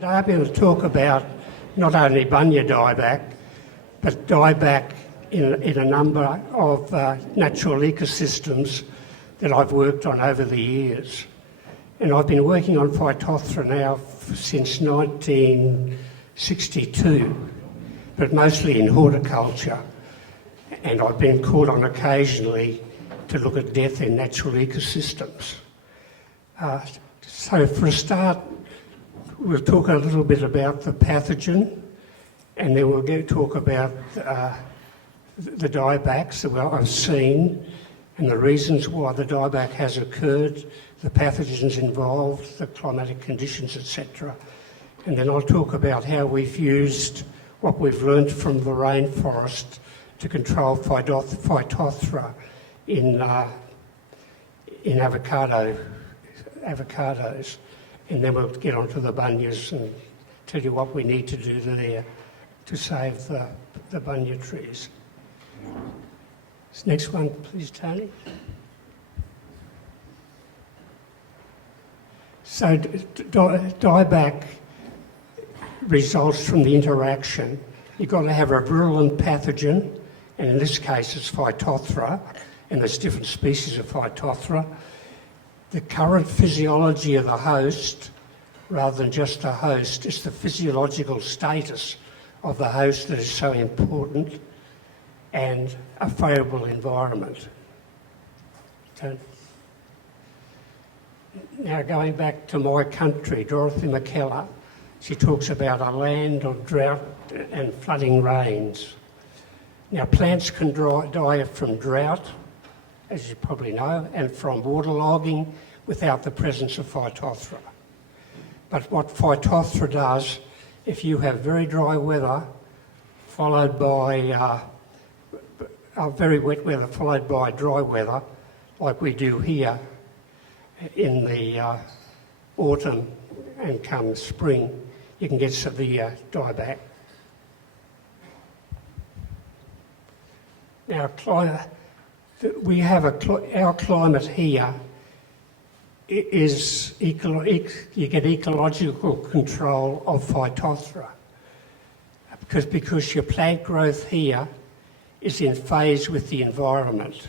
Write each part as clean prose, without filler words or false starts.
today I'm going to talk about not only bunya dieback, but dieback in a number of natural ecosystems that I've worked on over the years. And I've been working on Phytophthora now since 1962, but mostly in horticulture. And I've been called on occasionally to look at death in natural ecosystems. So for a start, we'll talk a little bit about the pathogen, and then we'll talk about the diebacks that I've seen and the reasons why the dieback has occurred, the pathogens involved, the climatic conditions, etc. And then I'll talk about how we've used what we've learned from the rainforest to control Phytophthora in avocados. And then we'll get onto the bunyas and tell you what we need to do there to save the bunya trees. Next one, please, Tony. So dieback results from the interaction. You've got to have a virulent pathogen, and in this case it's Phytophthora, and there's different species of Phytophthora. The current physiology of the host, rather than just the host, is the physiological status of the host that is so important, and a favourable environment. Now going back to my country, Dorothy McKellar, she talks about a land of drought and flooding rains. Now plants can die from drought, as you probably know, and from waterlogging without the presence of Phytophthora. But what Phytophthora does, if you have very dry weather followed by very wet weather followed by dry weather, like we do here in the autumn and come spring, you can get severe dieback. Now, we have our climate here is you get ecological control of Phytophthora because your plant growth here is in phase with the environment,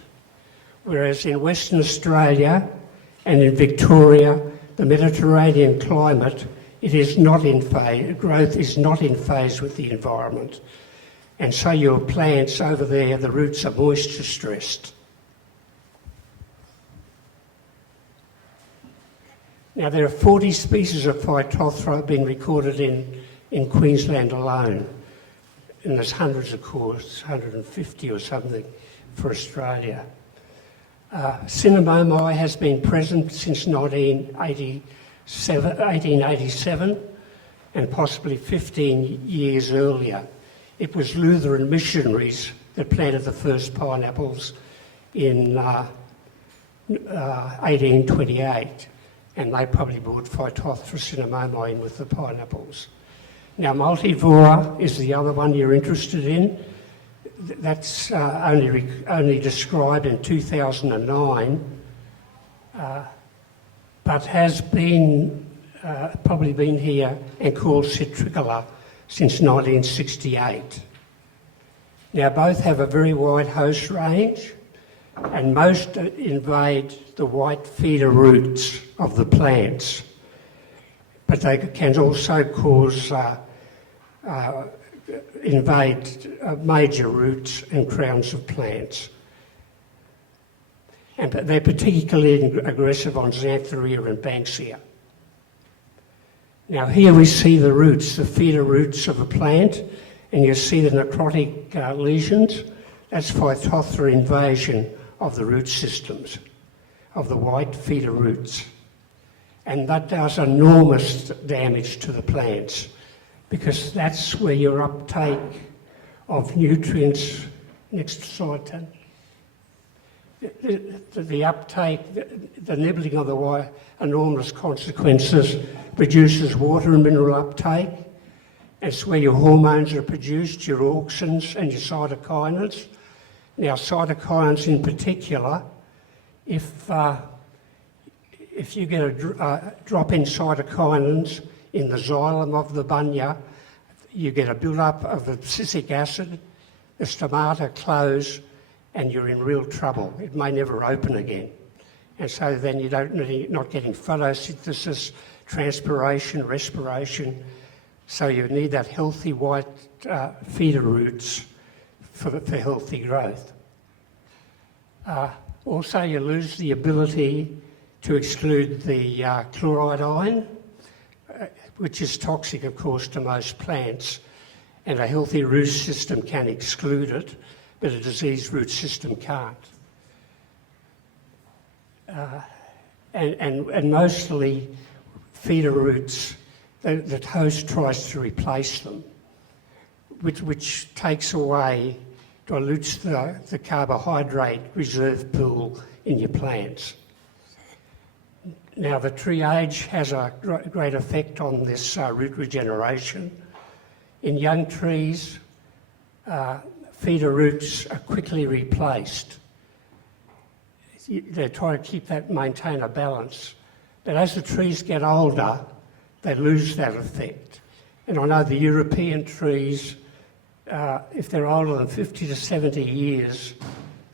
whereas in Western Australia and in Victoria, the Mediterranean climate, it is not in phase. Growth is not in phase with the environment. And so your plants over there, the roots are moisture stressed. Now there are 40 species of Phytophthora being recorded in Queensland alone. And there's hundreds, of course, 150 or something for Australia. Cinnamomi has been present since 1887 and possibly 15 years earlier. It was Lutheran missionaries that planted the first pineapples in 1828, and they probably brought Phytophthora cinnamomi in with the pineapples. Now, multivora is the other one you're interested in. That's only described in 2009, but has been probably been here and called citricola since 1968. Now, both have a very wide host range, and most invade the white feeder roots of the plants, but they can also cause invade major roots and crowns of plants. And they're particularly aggressive on Xanthorrhoea and Banksia. Now here we see the roots, the feeder roots of a plant, and you see the necrotic lesions. That's Phytophthora invasion of the root systems, of the white feeder roots. And that does enormous damage to the plants, because that's where your uptake of nutrients, next slide, Tim. The uptake, the nibbling of the wire, enormous consequences, reduces water and mineral uptake. It's where your hormones are produced, your auxins and your cytokinins. Now, cytokinins in particular, if you get a drop in cytokinins, in the xylem of the bunya, you get a build-up of abscisic acid, the stomata close, and you're in real trouble. It may never open again. And so then you're not getting photosynthesis, transpiration, respiration. So you need that healthy white feeder roots for healthy growth. Also, you lose the ability to exclude the chloride ion, which is toxic, of course, to most plants. And a healthy root system can exclude it, but a diseased root system can't. And mostly feeder roots, the host tries to replace them, which takes away, dilutes the carbohydrate reserve pool in your plants. Now, the tree age has a great effect on this root regeneration. In young trees, feeder roots are quickly replaced. They try to keep that, maintain a balance. But as the trees get older, they lose that effect. And I know the European trees, if they're older than 50 to 70 years,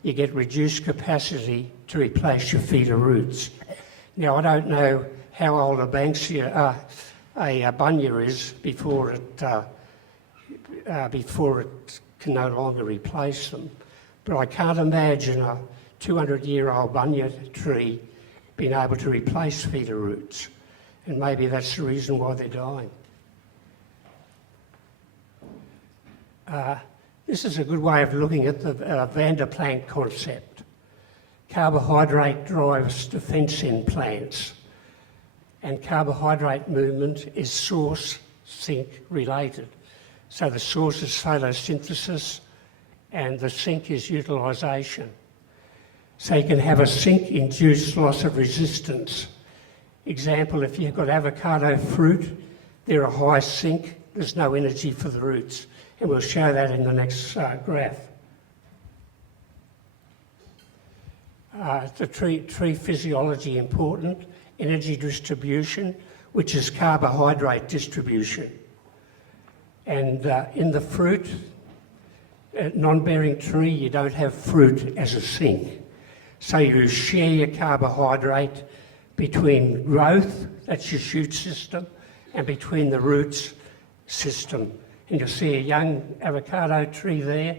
you get reduced capacity to replace your feeder roots. Now, I don't know how old a Banksia, a bunya is before it can no longer replace them. But I can't imagine a 200-year-old bunya tree being able to replace feeder roots. And maybe that's the reason why they're dying. This is a good way of looking at the Van der Plant concept. Carbohydrate drives defence in plants, and carbohydrate movement is source-sink related. So the source is photosynthesis and the sink is utilisation. So you can have a sink-induced loss of resistance. Example, if you've got avocado fruit, they're a high sink, there's no energy for the roots. And we'll show that in the next graph. The tree physiology important, energy distribution, which is carbohydrate distribution. And in the fruit, non-bearing tree, you don't have fruit as a sink. So you share your carbohydrate between growth, that's your shoot system, and between the roots system. And you'll see a young avocado tree there,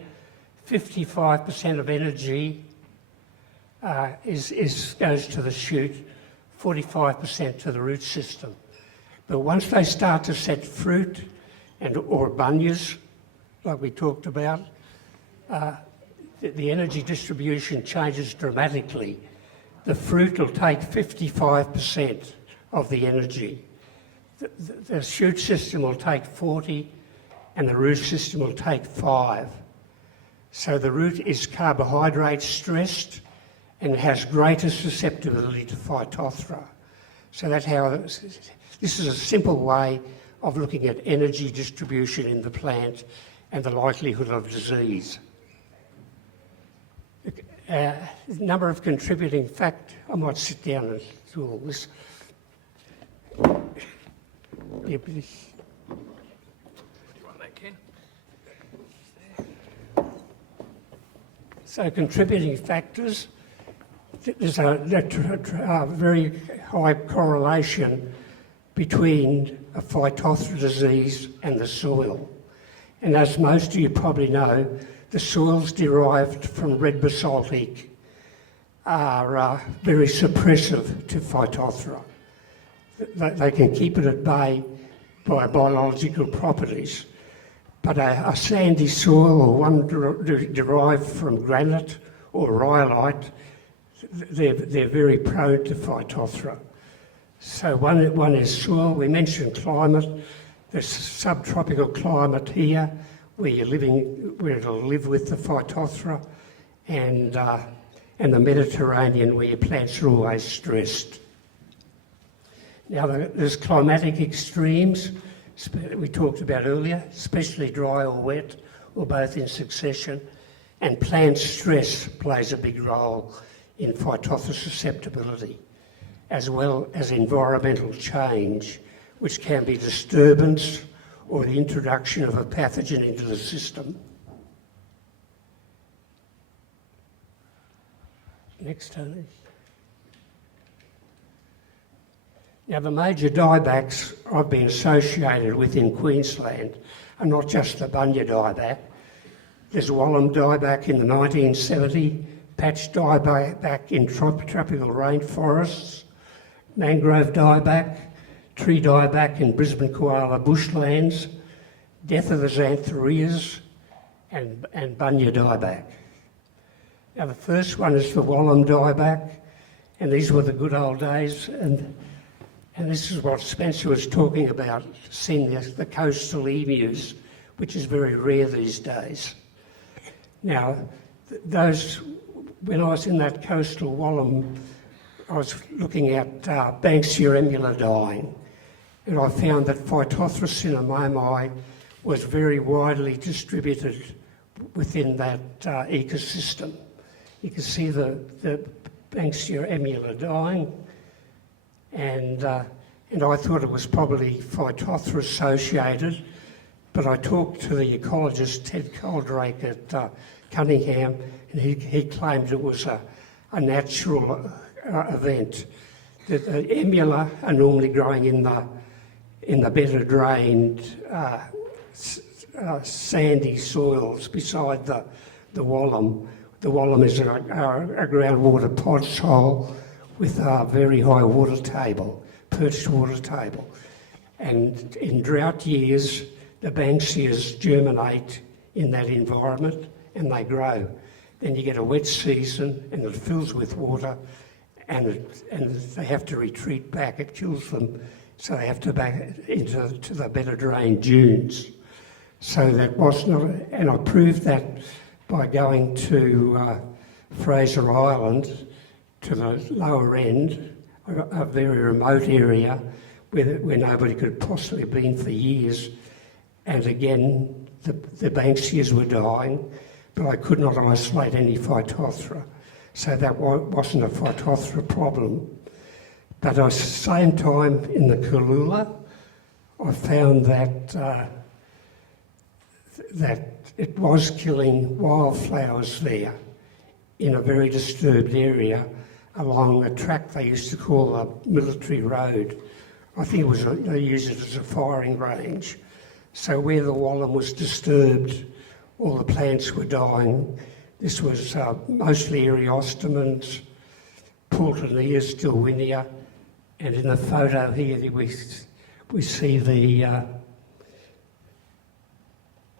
55% of energy goes to the shoot, 45% to the root system. But once they start to set fruit or bunyas, like we talked about, the energy distribution changes dramatically. The fruit will take 55% of the energy. The shoot system will take 40%, and the root system will take 5%. So the root is carbohydrate stressed and has greater susceptibility to Phytophthora. So that's how, this is a simple way of looking at energy distribution in the plant and the likelihood of disease. Number of contributing factors. I might sit down and do all this. So contributing factors, there's a very high correlation between a Phytophthora disease and the soil. And as most of you probably know, the soils derived from red basaltic are very suppressive to Phytophthora. They can keep it at bay by biological properties. But a sandy soil or one derived from granite or rhyolite, they're very prone to Phytophthora. So one is soil. We mentioned climate. There's subtropical climate here where it'll live with the Phytophthora, and the Mediterranean where your plants are always stressed. Now there's climatic extremes we talked about earlier, especially dry or wet, or both in succession, and plant stress plays a big role in Phytophthora susceptibility, as well as environmental change, which can be disturbance or the introduction of a pathogen into the system. Next, Tony. Now, the major diebacks I've been associated with in Queensland are not just the bunya dieback. There's Wallam dieback in the 1970, patch dieback in tropical rainforests, mangrove dieback, tree dieback in Brisbane koala bushlands, death of the xanthorrheas, and bunya dieback. Now, the first one is the Wallam dieback, and these were the good old days, and this is what Spencer was talking about, seeing the coastal emus, which is very rare these days. Now, when I was in that coastal Wallam, I was looking at Banksia emula dying, and I found that Phytophthora cinnamomi was very widely distributed within that ecosystem. You can see the Banksia emula dying, and I thought it was probably Phytophthora associated, but I talked to the ecologist Ted Coldrake at Cunningham, and he claimed it was a natural event. The emula are normally growing in the better drained sandy soils beside the Wallam. The Wallam is a groundwater podsole with a very high water table, perched water table. And in drought years, the Banksias germinate in that environment and they grow. Then you get a wet season and it fills with water and they have to retreat back. It kills them, so they have to back into the better drained dunes. So that was not, and I proved that by going to Fraser Island, to the lower end, a very remote area where nobody could have possibly been for years. And again, the Banksias were dying, but I could not isolate any Phytophthora. So that wasn't a Phytophthora problem. But at the same time, in the Cooloola, I found that it was killing wildflowers there in a very disturbed area along a track they used to call a military road. I think they used it as a firing range. So where the Wallam was disturbed, all the plants were dying. This was mostly Eriostemons, Pultonia, Stilwinia, and in the photo here we see the...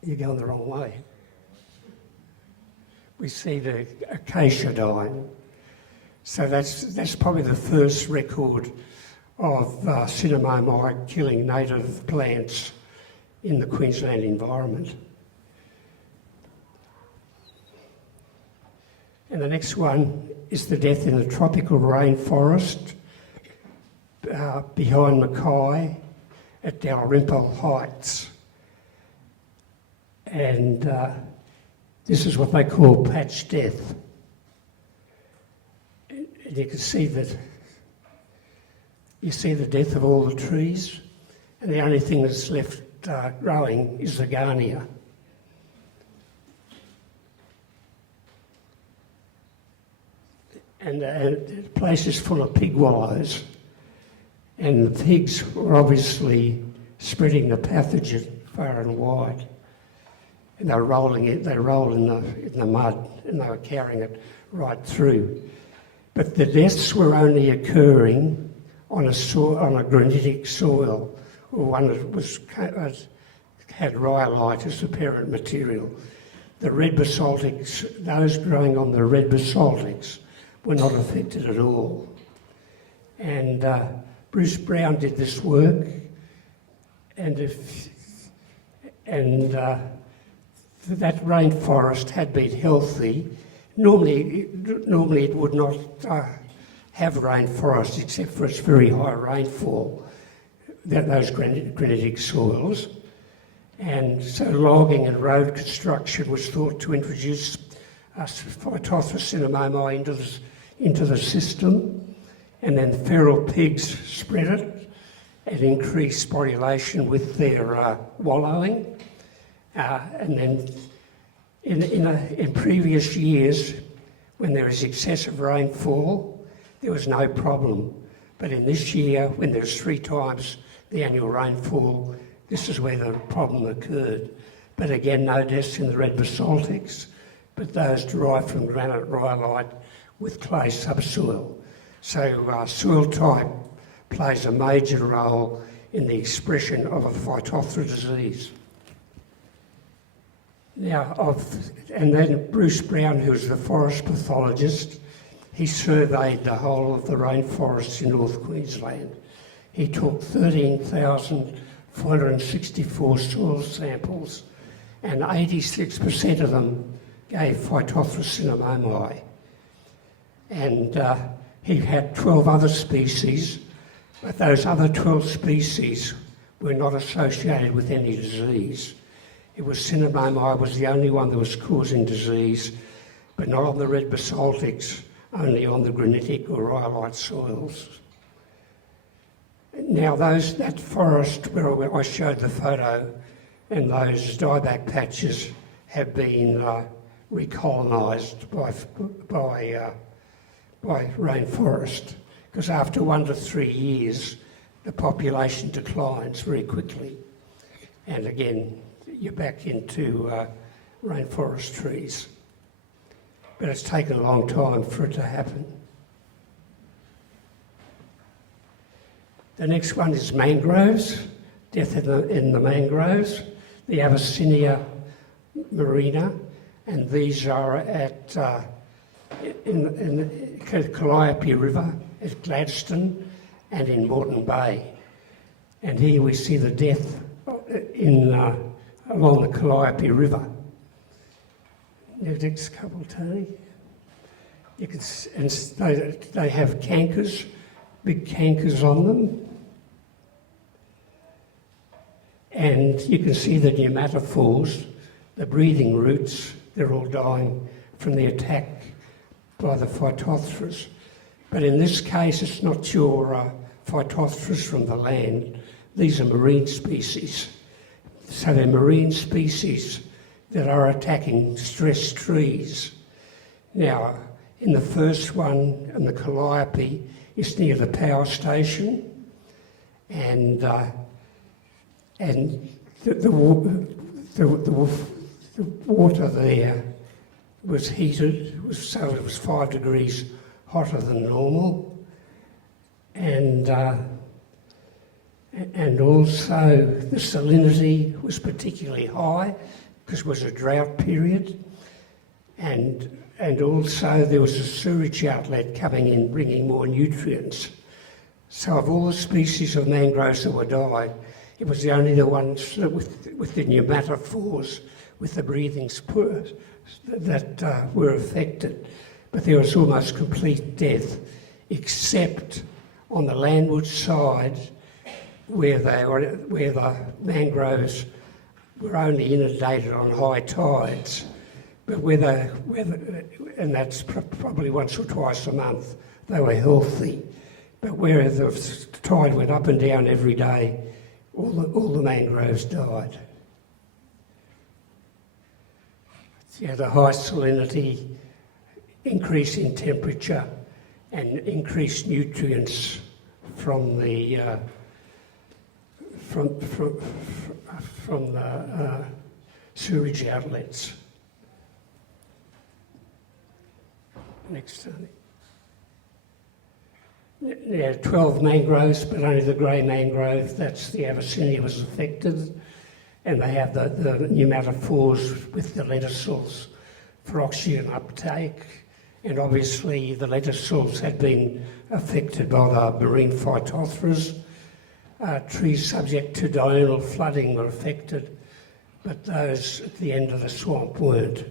you're going the wrong way. We see the acacia dying. So that's probably the first record of cinnamomi killing native plants in the Queensland environment. And the next one is the death in the tropical rainforest behind Mackay at Dalrymple Heights. And this is what they call patch death. And you can see that, you see the death of all the trees, and the only thing that's left growing is the Garnia. And the place is full of pig wallows, and the pigs were obviously spreading the pathogen far and wide. And they were rolling it, they rolled in the mud, and they were carrying it right through. But the deaths were only occurring on a granitic soil, or one that had rhyolite as the parent material. The red basaltics, those growing on the red basaltics, were not affected at all. And Bruce Brown did this work, and that rainforest had been healthy. Normally it would not have rainforest except for its very high rainfall, those granitic soils. And so logging and road construction was thought to introduce Phytophthora cinnamomi into the system, and then feral pigs spread it, and increase sporulation with their wallowing. And then in previous years, when there is excessive rainfall, there was no problem. But in this year, when there's 3 times the annual rainfall, this is where the problem occurred. But again, no deaths in the red basaltics, but those derived from granite rhyolite with clay subsoil. So soil type plays a major role in the expression of a Phytophthora disease. Now, and then Bruce Brown, who was the forest pathologist, he surveyed the whole of the rainforests in North Queensland. He took 13,464 soil samples, and 86% of them gave Phytophthora cinnamomi. And he had 12 other species, but those other 12 species were not associated with any disease. It was cinnamomi was the only one that was causing disease, but not on the red basaltics, only on the granitic or rhyolite soils. Now that forest where I showed the photo and those dieback patches have been recolonised by rainforest, because after 1 to 3 years the population declines very quickly, and again you're back into rainforest trees. But it's taken a long time for it to happen. The next one is mangroves, death in the mangroves, the Abyssinia marina, and these are at in the Calliope River at Gladstone and in Moreton Bay. And here we see the death along the Calliope River. The next couple, Tony. You can, and they have cankers, big cankers on them. And you can see the pneumatophores, the breathing roots, they're all dying from the attack by the Phytophthora. But in this case, it's not your Phytophthora from the land. These are marine species. So they're marine species that are attacking stressed trees. Now, in the first one, in the Calliope, it's near the power station, and the water there was heated, so it was 5 degrees hotter than normal, and also the salinity was particularly high because it was a drought period, and also there was a sewage outlet coming in bringing more nutrients. So of all the species of mangroves that were died, it was only the ones that with the pneumatophores, with the breathing spurs, that were affected. But there was almost complete death, except on the landward side where the mangroves were only inundated on high tides, but and that's probably once or twice a month, they were healthy. But where the tide went up and down every day, all the mangroves died. Yeah, the high salinity, increase in temperature, and increased nutrients from the sewage outlets. Next, Tony. There are 12 mangroves, but only the grey mangrove, that's the Abyssinia, was affected. And they have the pneumatophores with the lenticels for oxygen uptake. And obviously the lenticels had been affected by the marine Phytophthora. Trees subject to diurnal flooding were affected, but those at the end of the swamp weren't.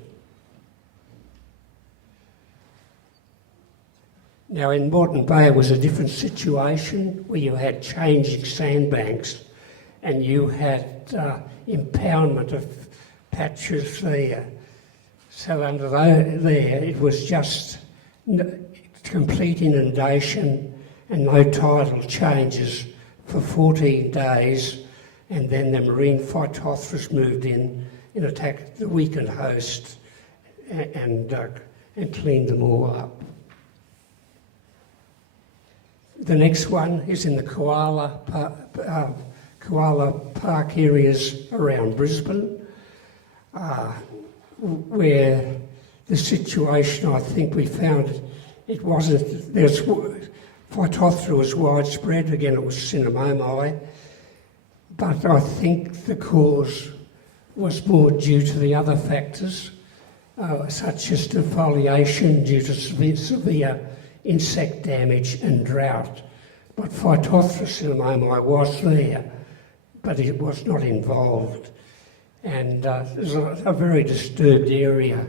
Now in Moreton Bay it was a different situation where you had changing sandbanks and you had impoundment of patches there. So under there it was just complete inundation and no tidal changes for 14 days, and then the marine Phytophthora moved in and attacked the weakened host and cleaned them all up. The next one is in the koala park areas around Brisbane, where the situation, I think we found it wasn't, Phytophthora was widespread, again it was cinnamomi, but I think the cause was more due to the other factors, such as defoliation due to severe insect damage and drought. But Phytophthora cinnamomi was there, but it was not involved. And there's a very disturbed area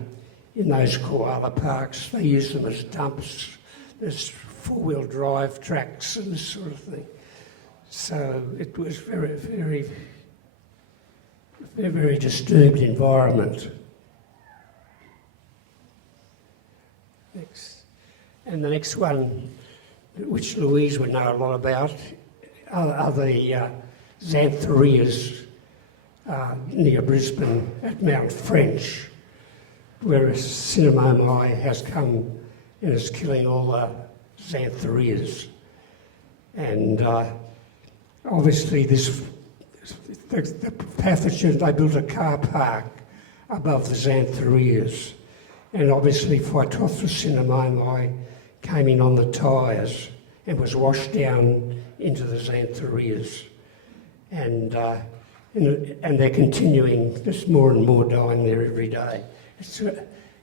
in those koala parks. They use them as dumps. There's four-wheel drive tracks and this sort of thing. So it was very disturbed environment. Next. And the next one, which Louise would know a lot about, are the xanthorrheas near Brisbane at Mount French, where cinnamomi has come and is killing all the xanthorrheas. And obviously the pathogen, they built a car park above the xanthorrheas, and obviously Phytophthora cinnamomi came in on the tyres and was washed down into the xanthorrheas. And they're continuing, there's more and more dying there every day.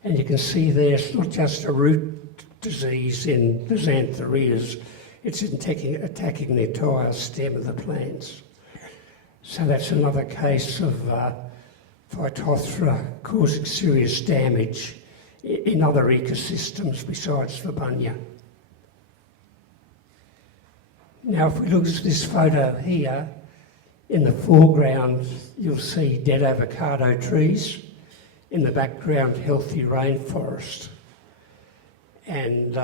And you can see there, it's not just a root disease in the xanthorrheas, it's attacking the entire stem of the plants. So that's another case of Phytophthora causing serious damage in other ecosystems besides the bunya. Now, if we look at this photo here, in the foreground you'll see dead avocado trees, in the background healthy rainforest. And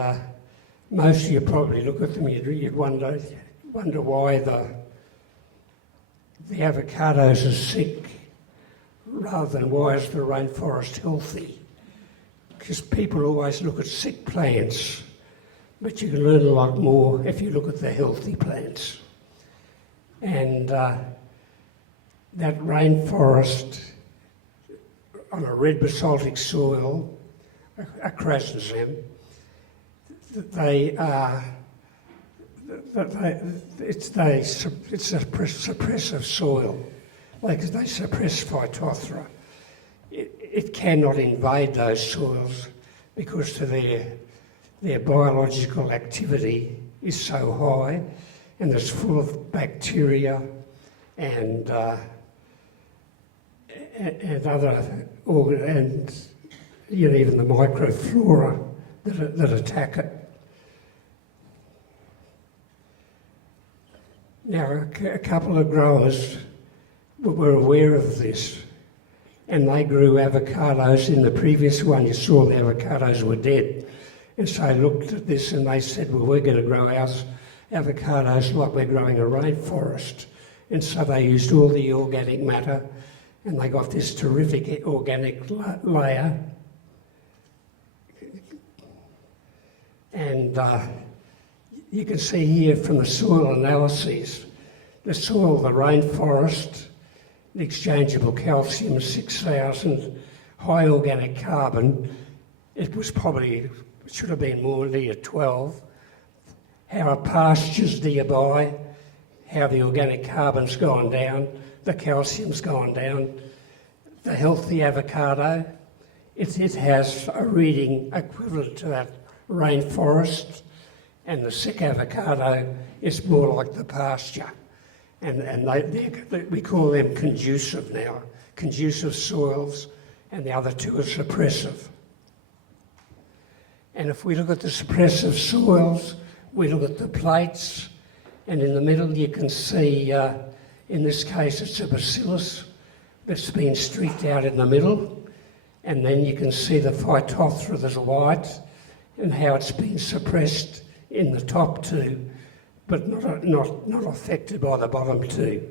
most of you probably look at them, you'd wonder why the avocados are sick rather than why is the rainforest healthy. Because people always look at sick plants, but you can learn a lot more if you look at the healthy plants. And that rainforest on a red basaltic soil, a crasnozem, it's a suppressive soil. They suppress Phytophthora. It cannot invade those soils because their biological activity is so high, and it's full of bacteria and other and even the microflora that attack it. Now, a couple of growers were aware of this, and they grew avocados. In the previous one, you saw the avocados were dead. And so they looked at this and they said, well, we're going to grow our avocados like we're growing a rainforest. And so they used all the organic matter, and they got this terrific organic layer. And you can see here from the soil analyses, the soil, the rainforest, the exchangeable calcium 6,000, high organic carbon, it should have been more near 12. How are pastures nearby, how the organic carbon's gone down, the calcium's gone down. The healthy avocado, it has a reading equivalent to that rainforest, and the sick avocado is more like the pasture. And we call them conducive now, conducive soils, and the other two are suppressive. And if we look at the suppressive soils, we look at the plates, and in the middle you can see, in this case it's a bacillus that's been streaked out in the middle, and then you can see the Phytophthora that's white, and how it's been suppressed in the top two but not affected by the bottom two.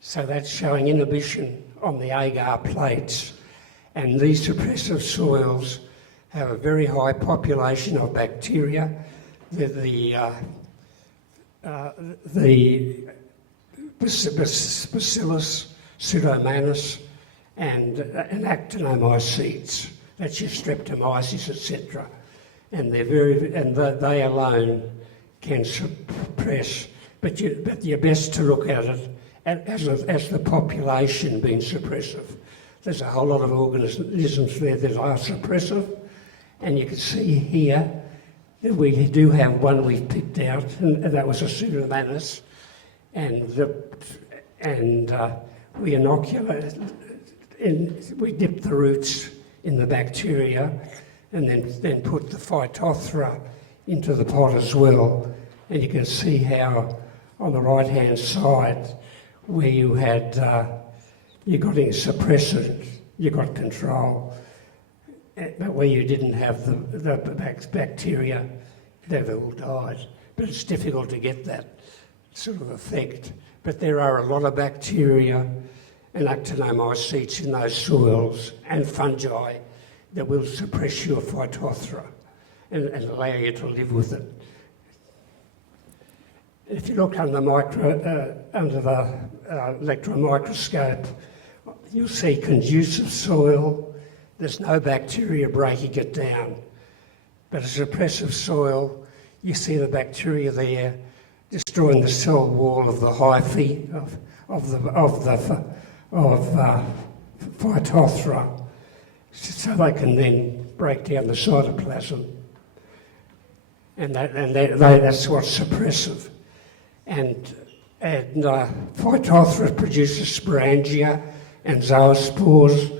So that's showing inhibition on the agar plates. And these suppressive soils have a very high population of bacteria. The Bacillus, Pseudomonas, and actinomycetes. That's your streptomyces, etc. And they alone can suppress. But you're best to look at it as the population being suppressive. There's a whole lot of organisms there that are suppressive, and you can see here that we do have one we've picked out, and that was a Pseudomonas, and we inoculate, we dip the roots in the bacteria, and then put the Phytophthora into the pot as well, and you can see how on the right-hand side where you had you got in suppressant, you got control. But where you didn't have the bacteria, they've all died. But it's difficult to get that sort of effect. But there are a lot of bacteria and actinomycetes in those soils and fungi that will suppress your Phytophthora and allow you to live with it. If you look under the electron microscope, you'll see conducive soil. There's no bacteria breaking it down. But a suppressive soil, you see the bacteria there destroying the cell wall of the hyphae of Phytophthora, so they can then break down the cytoplasm. And that's what's suppressive. And Phytophthora produces sporangia and zoospores.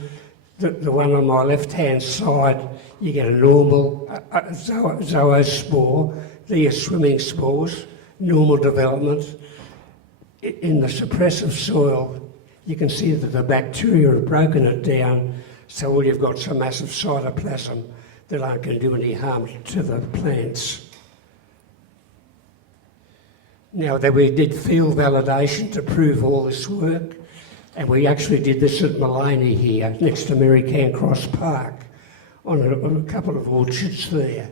The one on my left-hand side, you get a normal zoospore. They're swimming spores, normal development. In the suppressive soil, you can see that the bacteria have broken it down, so all you've got is a massive cytoplasm that aren't going to do any harm to the plants. Now, that we did field validation to prove all this work, and we actually did this at Mullaney here, next to Mary Cancross Park, on a couple of orchards there.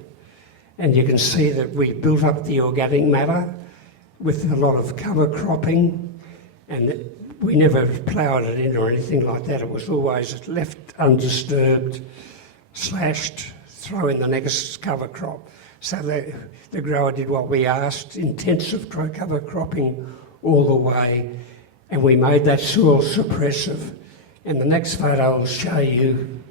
And you can see that we built up the organic matter with a lot of cover cropping, and we never ploughed it in or anything like that. It was always left undisturbed, slashed, throw in the next cover crop. So the grower did what we asked, intensive cover cropping all the way, and we made that soil suppressive. And the next photo will show you,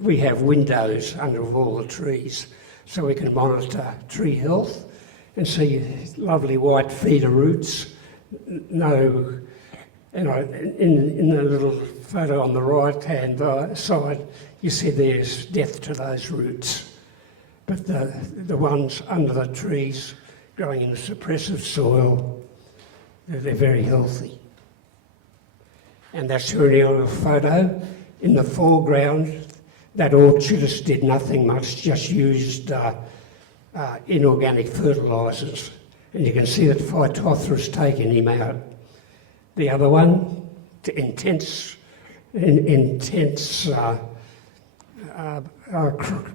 we have windows under all the trees, so we can monitor tree health and see lovely white feeder roots. No, in the little photo on the right-hand side, you see there's death to those roots. But the ones under the trees growing in the suppressive soil, they're very healthy. And that's an aerial photo. In the foreground, that orchardist did nothing much, just used inorganic fertilisers. And you can see that Phytophora's taken him out. The other one, intense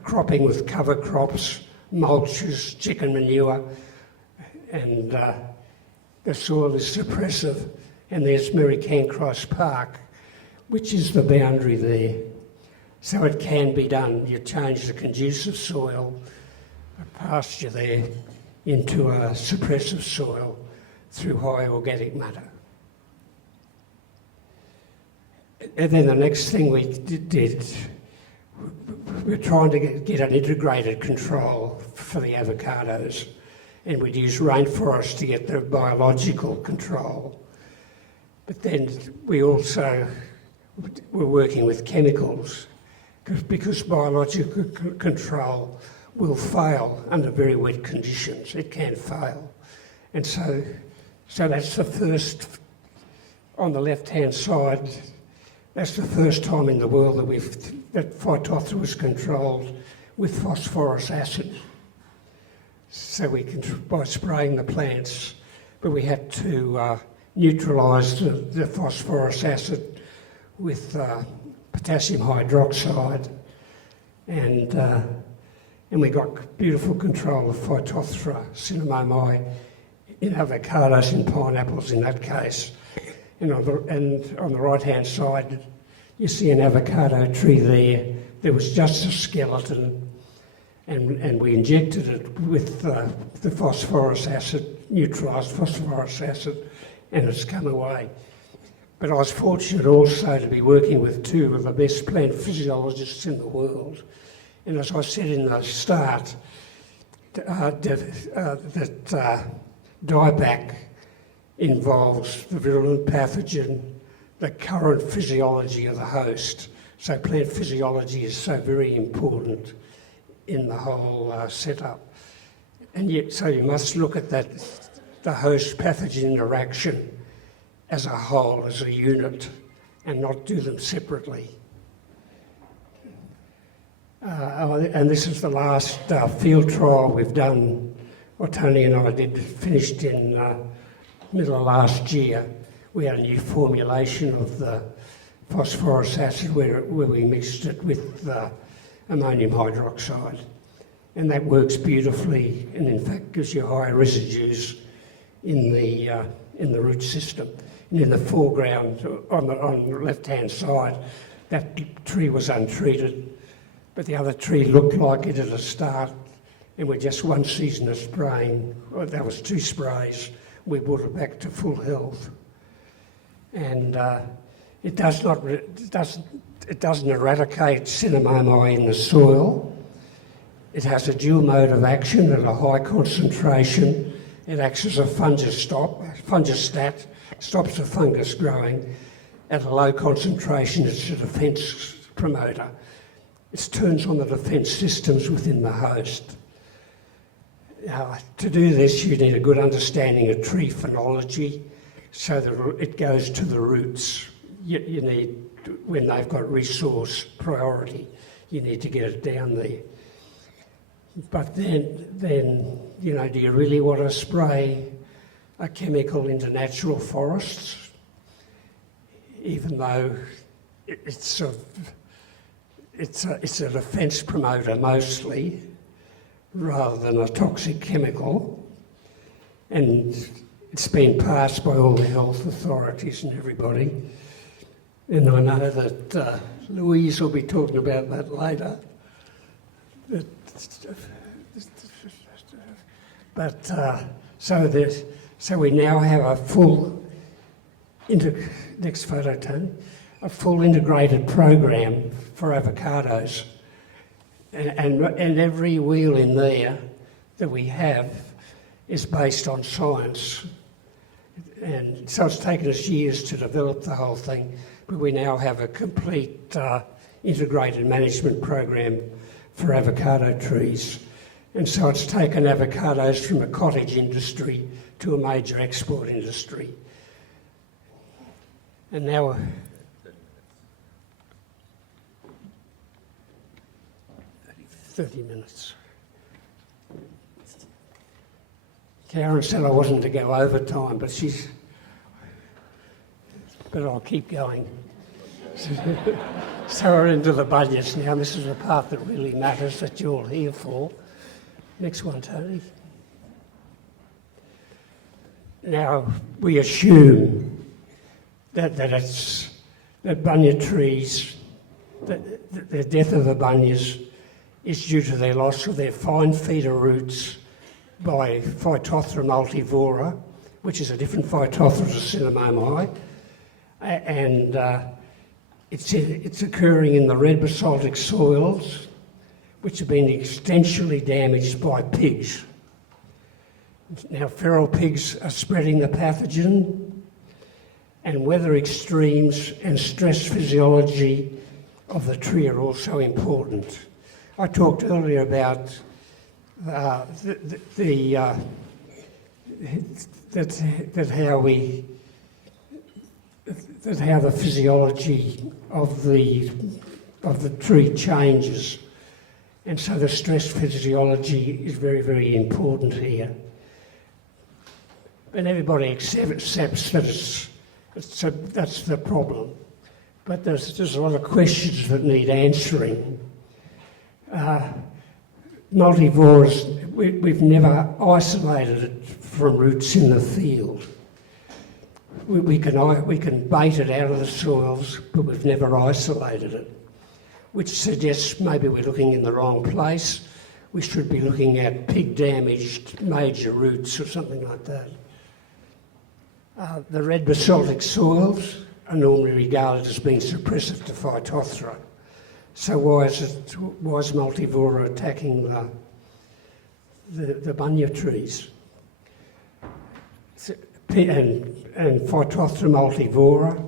cropping with cover crops, mulches, chicken manure, and the soil is suppressive. And there's Mary Cancross Park, which is the boundary there. So it can be done. You change the conducive soil, a pasture there, into a suppressive soil through high organic matter. And then the next thing we did, we're trying to get an integrated control for the avocados, and we'd use rainforest to get the biological control. But then we also were working with chemicals, because biological control will fail under very wet conditions. It can fail. And so that's the first, on the left-hand side, that's the first time in the world that Phytophthora was controlled with phosphorus acid. so we can, by spraying the plants, but we had to neutralise the phosphorus acid with potassium hydroxide, and we got beautiful control of Phytophthora cinnamomi in avocados and pineapples in that case. And on the right-hand side, you see an avocado tree there. There was just a skeleton, and we injected it with the phosphorus acid, neutralised phosphorus acid, and it's come away. But I was fortunate also to be working with two of the best plant physiologists in the world. And as I said in the start, that dieback involves the virulent pathogen, the current physiology of the host. So plant physiology is so very important in the whole setup. And yet, so you must look at that, the host-pathogen interaction as a whole, as a unit, and not do them separately. And this is the last field trial we've done, what Tony and I finished in middle of last year. We had a new formulation of the phosphorus acid where we mixed it with ammonium hydroxide. And that works beautifully, and in fact gives you higher residues in the root system. And in the foreground, on the left-hand side, that tree was untreated, but the other tree looked like it at a start, and with just one season of spraying, well, that was 2 sprays, we brought it back to full health. And it doesn't eradicate cinnamomi in the soil. It has a dual mode of action at a high concentration. It acts as a fungostat, stops the fungus growing. At a low concentration, it's a defence promoter. It turns on the defence systems within the host. To do this, you need a good understanding of tree phenology so that it goes to the roots. You need, when they've got resource priority, you need to get it down there. But then you know, do you really want to spray a chemical into natural forests, even though it's a defence promoter mostly, rather than a toxic chemical, and it's been passed by all the health authorities and everybody. And I know that Louise will be talking about that later. But so we now have a full next photo, Tony, a full integrated program for avocados, and every wheel in there that we have is based on science. And so it's taken us years to develop the whole thing, but we now have a complete integrated management program for avocado trees. And so it's taken avocados from a cottage industry to a major export industry. And now 30 minutes. Karen said I wasn't to go overtime, but I'll keep going. So we're into the budgets now. This is the part that really matters, that you're all here for. Next one, Tony. Now, we assume that bunya trees, that the death of the bunyas is due to their loss of their fine feeder roots by Phytophthora multivora, which is a different Phytophthora to cinnamomi, and it's occurring in the red basaltic soils, which have been extensionally damaged by pigs. Now, feral pigs are spreading the pathogen, and weather extremes and stress physiology of the tree are also important. I talked earlier about how the physiology of the tree changes, And so the stress physiology is very, very important here. And everybody accepts that that's the problem. But there's a lot of questions that need answering. Multivoras, we've never isolated it from roots in the field. We can bait it out of the soils, but we've never isolated it, which suggests maybe we're looking in the wrong place. We should be looking at pig-damaged major roots or something like that. The red basaltic soils are normally regarded as being suppressive to Phytophthora. So why is multivora attacking the bunya trees? And Phytophthora multivora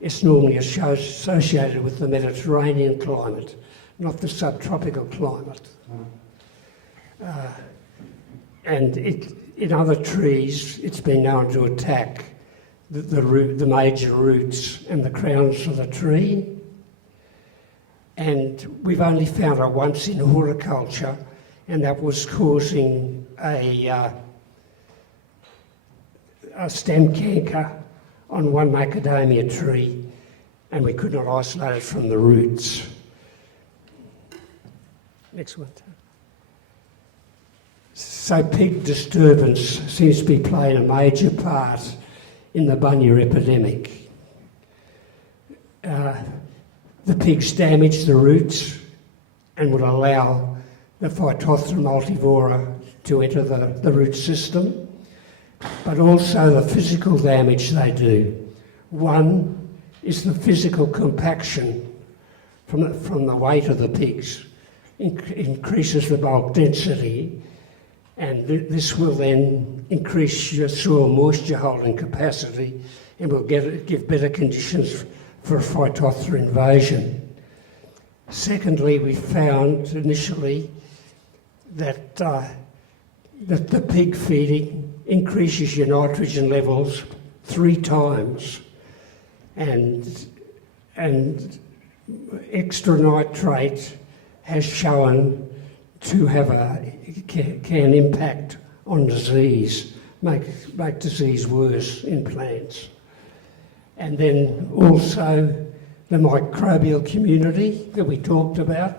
is normally associated with the Mediterranean climate, not the subtropical climate. And in other trees, it's been known to attack the major roots and the crowns of the tree. And we've only found it once in horticulture, and that was causing a stem canker on one macadamia tree, and we could not isolate it from the roots. Next one. So pig disturbance seems to be playing a major part in the bunya epidemic. The pigs damage the roots and would allow the Phytophthora multivora to enter the root system, but also the physical damage they do. One is the physical compaction from the weight of the pigs, increases the bulk density, and this will then increase your soil moisture holding capacity and will give better conditions for Phytophthora invasion. Secondly, we found initially that the pig feeding increases your nitrogen levels 3 times, and extra nitrate has shown to have can impact on disease, make disease worse in plants. And then also the microbial community that we talked about.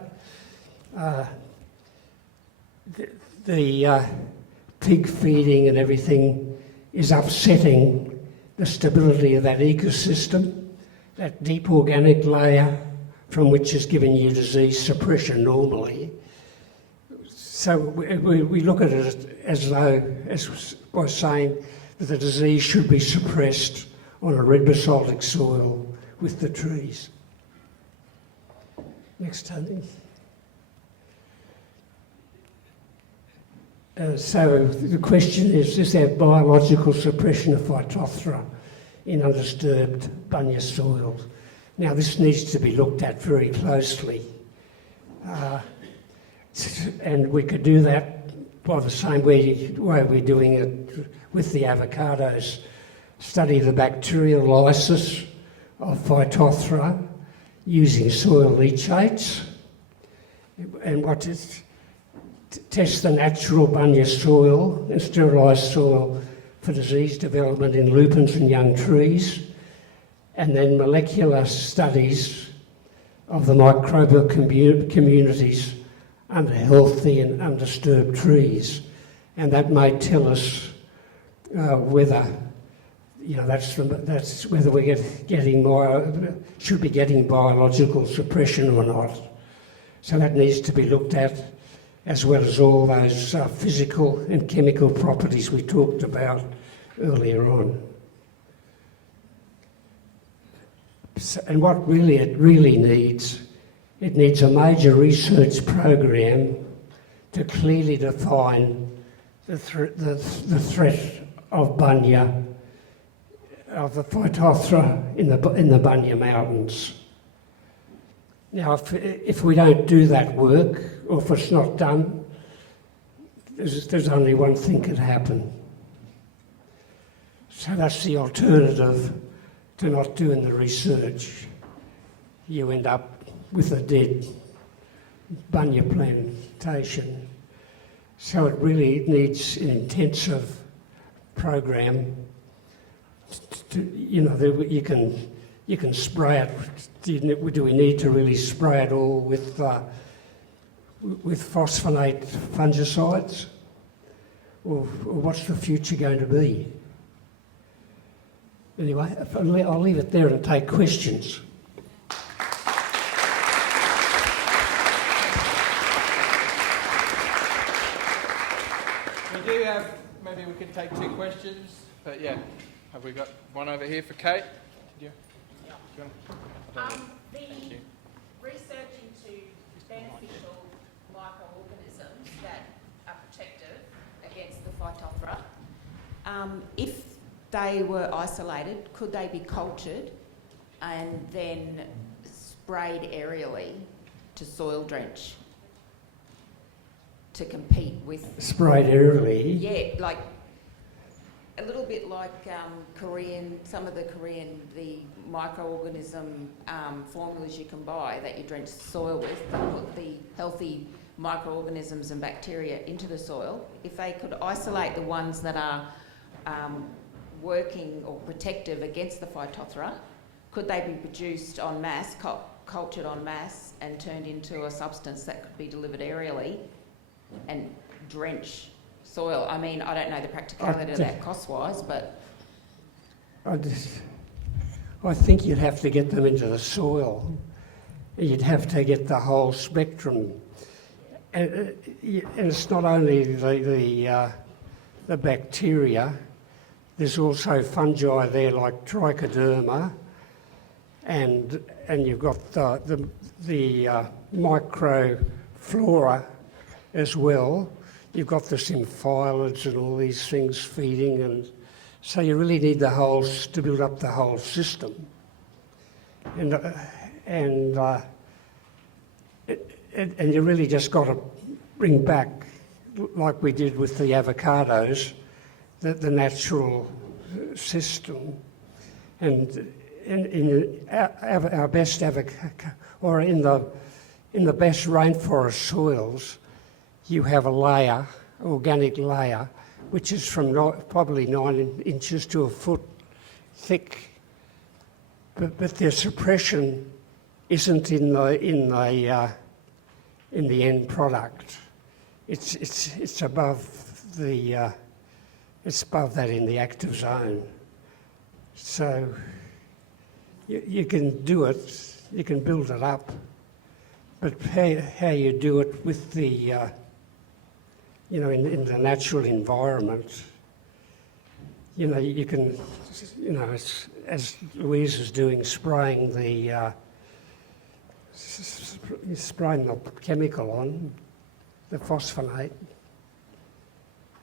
The pig feeding and everything is upsetting the stability of that ecosystem, that deep organic layer from which is giving you disease suppression normally. So we look at it as by saying that the disease should be suppressed on a red basaltic soil with the trees. Next, Tony. So the question is there biological suppression of Phytophthora in undisturbed bunya soils? Now this needs to be looked at very closely. And we could do that by the same way we're doing it with the avocados. Study the bacterial lysis of Phytophthora using soil leachates, and test the natural bunya soil and sterilised soil for disease development in lupins and young trees, and then molecular studies of the microbial communities under healthy and undisturbed trees, and that may tell us whether that's whether we should be getting biological suppression or not. So that needs to be looked at, as well as all those physical and chemical properties we talked about earlier on. So, and what it really needs a major research program to clearly define the threat of bunya, of the Phytophthora in the bunya mountains. Now, if we don't do that work, or if it's not done, there's only one thing could happen. So that's the alternative to not doing the research. You end up with a bunya plantation. So it really needs an intensive program. You can spray it. Do we need to really spray it all with phosphonate fungicides? Or what's the future going to be? Anyway, I'll leave it there and take questions. We do have, maybe we can take 2 questions, but yeah, have we got one over here for Kate? Yeah. The research into beneficial microorganisms that are protective against the Phytophthora, if they were isolated, could they be cultured and then sprayed aerially to soil drench to compete with... Sprayed aerially? Yeah, like a little bit like some of the microorganism formulas you can buy that you drench soil with, that put the healthy microorganisms and bacteria into the soil. If they could isolate the ones that are working or protective against the Phytophthora, could they be produced en masse, cultured en masse, and turned into a substance that could be delivered aerially and drench soil? I mean, I don't know the practicality of that cost-wise, but... I think you'd have to get them into the soil. You'd have to get the whole spectrum. And it's not only the bacteria, there's also fungi there like trichoderma, and you've got the microflora as well. You've got the symphyalids and all these things feeding, and so you really need the whole to build up the whole system. And you really just got to bring back, like we did with the avocados, the natural system. And in our best avocado, or in the best rainforest soils, you have a layer, organic layer, which is from probably 9 inches to a foot thick. But their suppression isn't in the end product. It's above that in the active zone. So you can do it, you can build it up, but how you do it with the in the natural environment, you can, it's, as Louise is doing, spraying the chemical on, the phosphonate,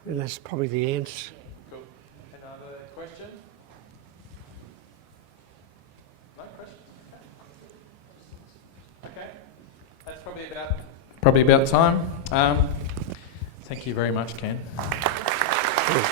and that's probably the answer. Cool. Another question? No questions? Okay. That's probably about time. Thank you very much, Ken. Cool.